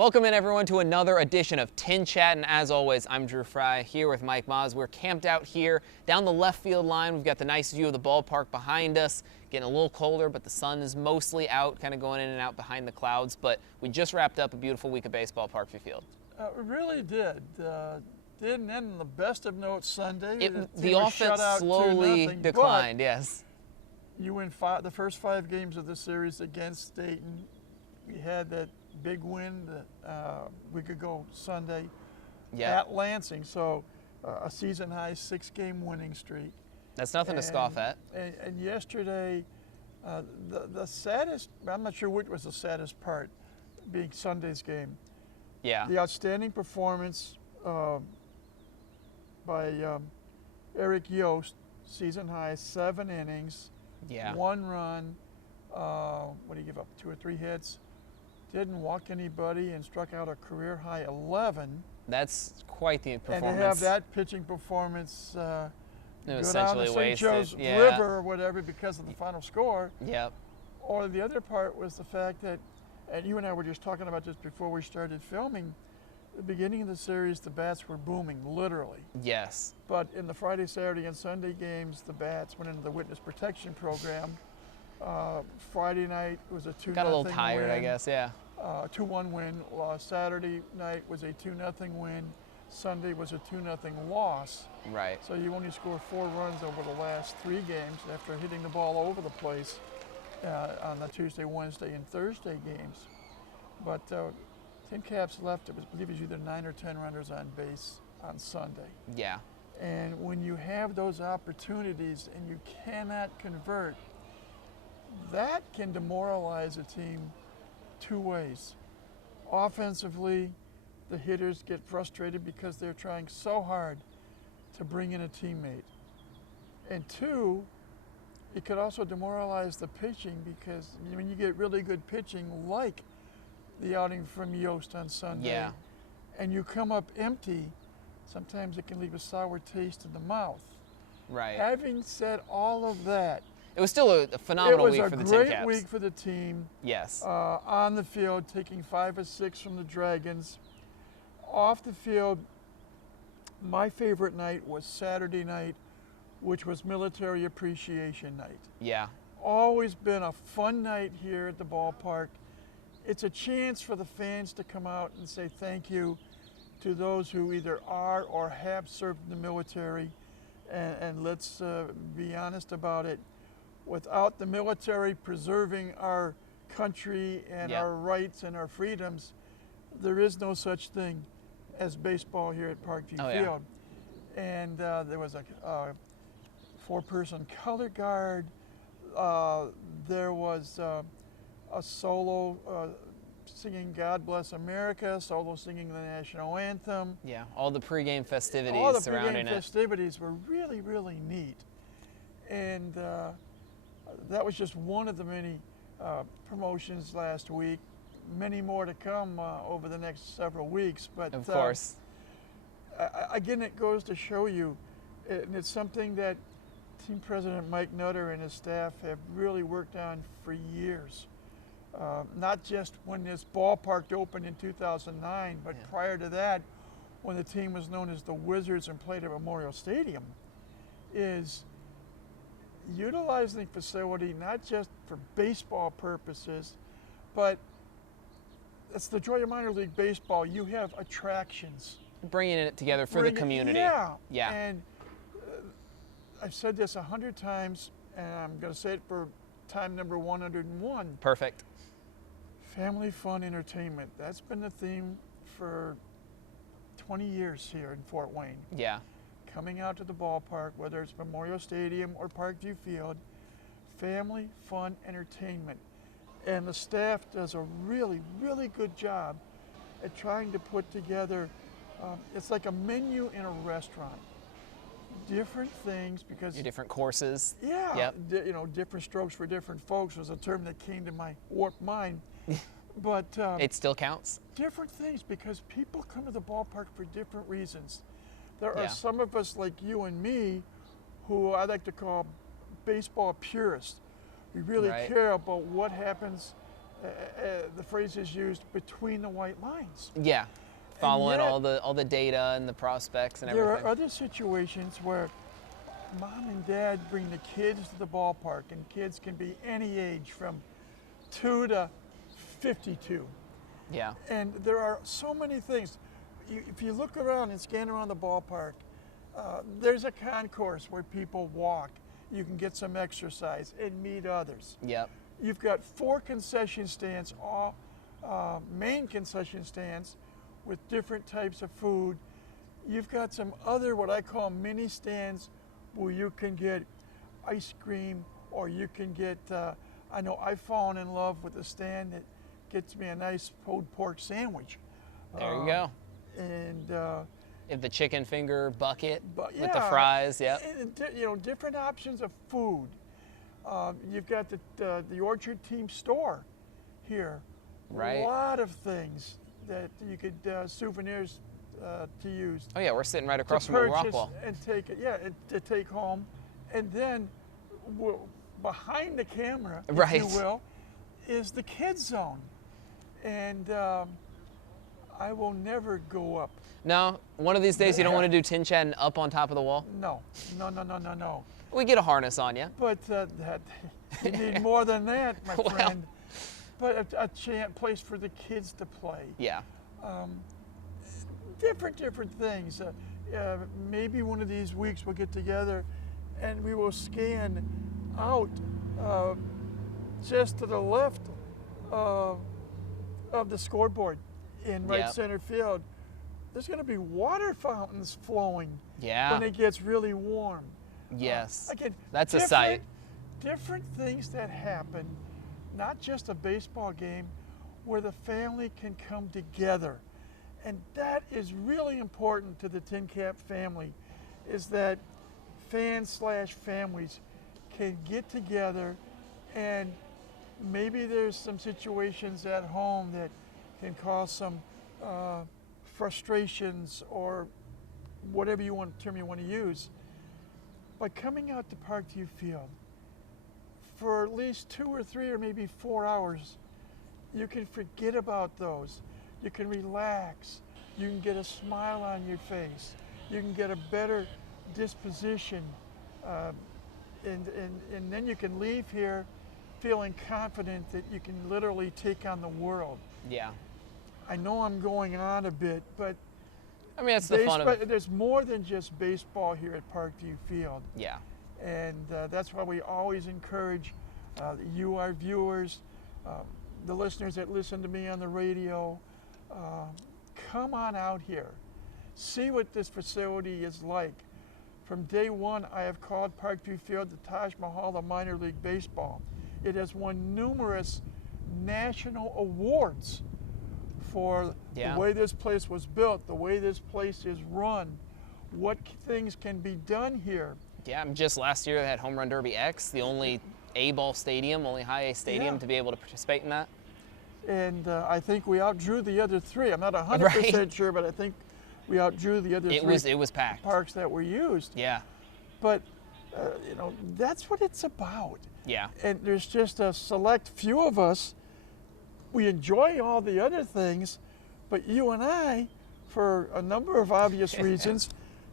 Welcome in, everyone, to another edition of TinChattin. As always, I'm Drew Fry here with Mike Moz. We're camped out here down the left field line. We've got the nice view of the ballpark behind us. Getting a little colder, but the sun is mostly out, kind of going in and out behind the clouds. But we just wrapped up a beautiful week of baseball at Parkview Field. It really did. Didn't end on the best of notes Sunday. The offense slowly declined, yes. You win the first 5 games of the series against Dayton. We had that big win a week ago Sunday at Lansing. So a season-high 6-game winning streak. That's nothing to scoff at. And yesterday, the saddest, I'm not sure which was the saddest part, being Sunday's game. Yeah. The outstanding performance by Eric Yost, season high, 7 innings, 1 run. What did he give up? 2 or 3 hits. Didn't walk anybody and struck out a career high 11. That's quite the performance. And to have that pitching performance go down to St. Joe's River or whatever because of the final score. Yep. Or the other part was the fact that, and you and I were just talking about this before we started filming, the beginning of the series, the bats were booming, literally. Yes. But in the Friday, Saturday, and Sunday games, the bats went into the witness protection program. Friday night was a 2-0 win. Got a little tired, I guess, yeah. 2-1 win. Saturday night was a 2-0 win. Sunday was a 2-0 loss. Right. So you only scored 4 runs over the last 3 games after hitting the ball all over the place on the Tuesday, Wednesday, and Thursday games. But TinCaps left, I believe it was either 9 or 10 runners on base on Sunday. Yeah. And when you have those opportunities and you cannot convert, that can demoralize a team 2 ways. Offensively, the hitters get frustrated because they're trying so hard to bring in a teammate. And 2, it could also demoralize the pitching because when you get really good pitching, like the outing from Yost on Sunday, and you come up empty, sometimes it can leave a sour taste in the mouth. Right. Having said all of that, it was still a phenomenal week for the TinCaps. It was a great week for the team. Yes. On the field, taking 5 of 6 from the Dragons. Off the field, my favorite night was Saturday night, which was Military Appreciation Night. Yeah. Always been a fun night here at the ballpark. It's a chance for the fans to come out and say thank you to those who either are or have served in the military. And let's be honest about it. Without the military preserving our country and our rights and our freedoms, there is no such thing as baseball here at Parkview Field. And there was a 4-person color guard. There was a solo singing God Bless America, solo singing the national anthem. Yeah, all the pregame festivities all the surrounding pregame festivities were really, really neat. And that was just one of the many promotions last week. Many more to come over the next several weeks. But of course. Again, it goes to show you, and it's something that Team President Mike Nutter and his staff have really worked on for years. Not just when this ballpark opened in 2009, but prior to that, when the team was known as the Wizards and played at Memorial Stadium, is utilizing the facility not just for baseball purposes, but it's the joy of minor league baseball. You have attractions. Bringing it together for the community. Yeah. And I've said this 100 times, and I'm going to say it for time number 101. Perfect. Family fun entertainment. That's been the theme for 20 years here in Fort Wayne. Yeah. Coming out to the ballpark, whether it's Memorial Stadium or Parkview Field, family fun entertainment. And the staff does a really, really good job at trying to put together, it's like a menu in a restaurant. Different things because... Your different courses. Yeah. Yep. Different strokes for different folks was a term that came to my warped mind. But it still counts. Different things because people come to the ballpark for different reasons. There are some of us like you and me who I like to call baseball purists. We really care about what happens the phrase is used, between the white lines. Yeah, following yet, all the data and the prospects and there everything. are other situations where mom and dad bring the kids to the ballpark, and kids can be any age from 2 to 52. Yeah. And there are so many things. If you look around and scan around the ballpark, there's a concourse where people walk. You can get some exercise and meet others. Yep. You've got 4 concession stands, all main concession stands with different types of food. You've got some other, what I call mini stands, where you can get ice cream, or you can get, I know I've fallen in love with a stand that gets me a nice pulled pork sandwich. There you go. And The chicken finger bucket but with the fries, yep. And, you know, different options of food. You've got the Orchard Team store here. Right. A lot of things that you could, souvenirs to use. Oh yeah, we're sitting right across to from a purchase Rockwell. and take it, and to take home. And then behind the camera, if you will, is the kids zone. And I will never go up. No, one of these days you don't want to do TinChattin up on top of the wall? No, no, no, no, no, no. We get a harness on you. But you need more than that, my Well, friend. But a place for the kids to play. Yeah. Different things. Maybe one of these weeks we'll get together and we will scan out just to the left of the scoreboard in right center field. There's going to be water fountains flowing when it gets really warm. Yes. Again, that's a sight. Different things that happen, not just a baseball game, where the family can come together. And that is really important to the TinCap family, is that fans/families can get together, and maybe there's some situations at home that can cause some frustrations or whatever term you want to use. By coming out to Parkview Field for at least 2 or 3 or maybe 4 hours, you can forget about those. You can relax. You can get a smile on your face. You can get a better disposition. And then you can leave here feeling confident that you can literally take on the world. Yeah. I know I'm going on a bit, but I mean, that's the fun of it. There's more than just baseball here at Parkview Field. Yeah. And that's why we always encourage you, our viewers, the listeners that listen to me on the radio, come on out here. See what this facility is like. From day one, I have called Parkview Field the Taj Mahal of minor league baseball. It has won numerous national awards for the way this place was built, the way this place is run, what things can be done here. Yeah, just last year they had Home Run Derby X, the only A-ball stadium, only high A stadium to be able to participate in that. And I think we outdrew the other 3. I'm not 100% sure, but I think we outdrew the other 3 it was packed. Parks that were used. Yeah. But, you know, that's what it's about. Yeah. And there's just a select few of us. We enjoy all the other things, but you and I, for a number of obvious reasons,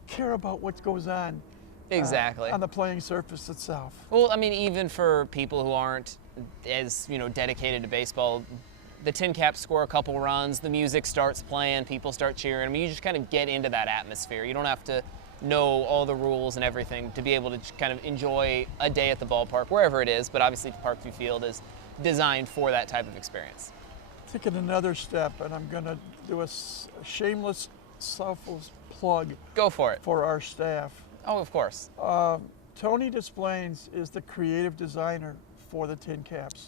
care about what goes on. Exactly. On the playing surface itself. Well, I mean, even for people who aren't as, dedicated to baseball, the TinCaps score a couple runs, the music starts playing, people start cheering. I mean, you just kind of get into that atmosphere. You don't have to know all the rules and everything to be able to kind of enjoy a day at the ballpark, wherever it is, but obviously Parkview Field is designed for that type of experience. Taking another step, and I'm going to do a shameless, selfless plug. Go for it. For our staff. Oh, of course. Tony Desplaines is the creative designer for the TinCaps.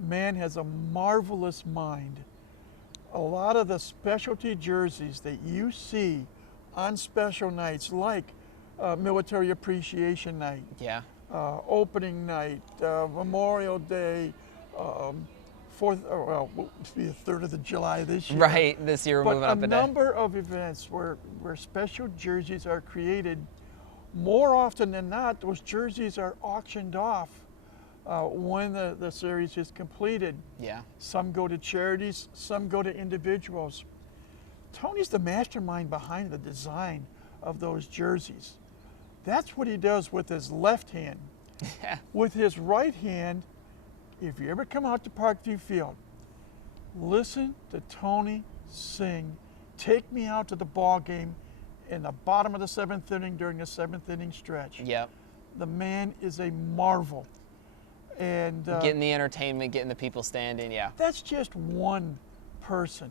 Man has a marvelous mind. A lot of the specialty jerseys that you see on special nights, like Military Appreciation Night, opening night, Memorial Day, well, it'll be the 3rd of July this year. Right, this year we're moving up a day. A number of events where special jerseys are created. More often than not, those jerseys are auctioned off when the series is completed. Yeah. Some go to charities, some go to individuals. Tony's the mastermind behind the design of those jerseys. That's what he does with his left hand. With his right hand, if you ever come out to Parkview Field, listen to Tony sing "Take Me Out to the Ball Game" in the bottom of the 7th inning during the 7th inning stretch. Yep. The man is a marvel. And Getting the entertainment, getting the people standing, yeah. that's just one person.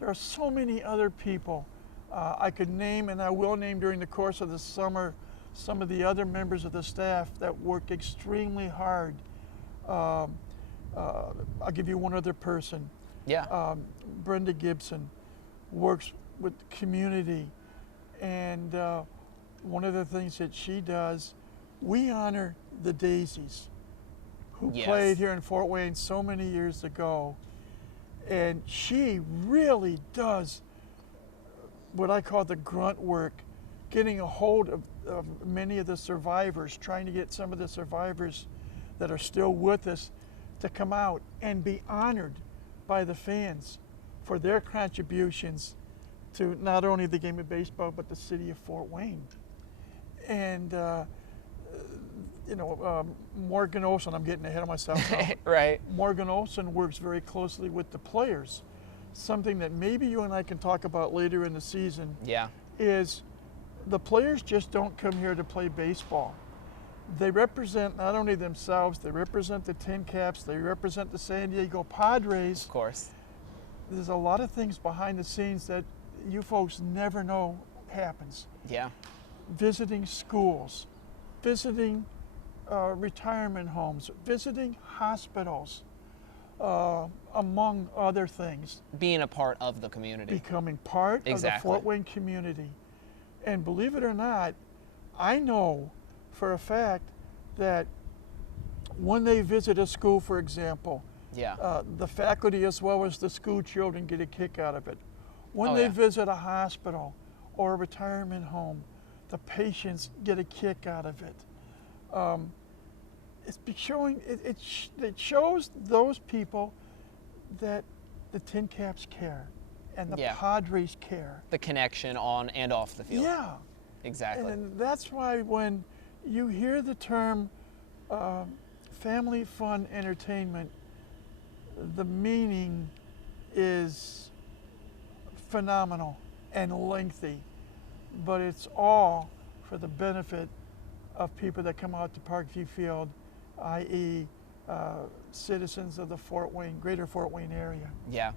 There are so many other people. I could name, and I will name during the course of the summer, some of the other members of the staff that work extremely hard. I'll give you one other person. Yeah. Brenda Gibson works with the community, and one of the things that she does, we honor the Daisies, who Yes. played here in Fort Wayne so many years ago, and she really does what I call the grunt work, getting a hold of many of the survivors, trying to get some of the survivors that are still with us to come out and be honored by the fans for their contributions to not only the game of baseball, but the city of Fort Wayne. And, Morgan Olson, I'm getting ahead of myself now. Right. Morgan Olson works very closely with the players. Something that maybe you and I can talk about later in the season Yeah. is the players just don't come here to play baseball. They represent not only themselves, they represent the TinCaps, they represent the San Diego Padres. Of course. There's a lot of things behind the scenes that you folks never know happens. Yeah. Visiting schools, visiting retirement homes, visiting hospitals, among other things. Being a part of the community. Becoming part of the Fort Wayne community. And believe it or not, I know for a fact that when they visit a school, for example, Yeah. the faculty as well as the school children get a kick out of it. When Oh, they yeah. visit a hospital or a retirement home, the patients get a kick out of it. It shows those people that the TinCaps care and the Yeah. Padres care. The connection on and off the field. Yeah. Exactly. And that's why when you hear the term family fun entertainment, the meaning is phenomenal and lengthy, but it's all for the benefit of people that come out to Parkview Field, i.e. Citizens of the greater Fort Wayne area. Yeah.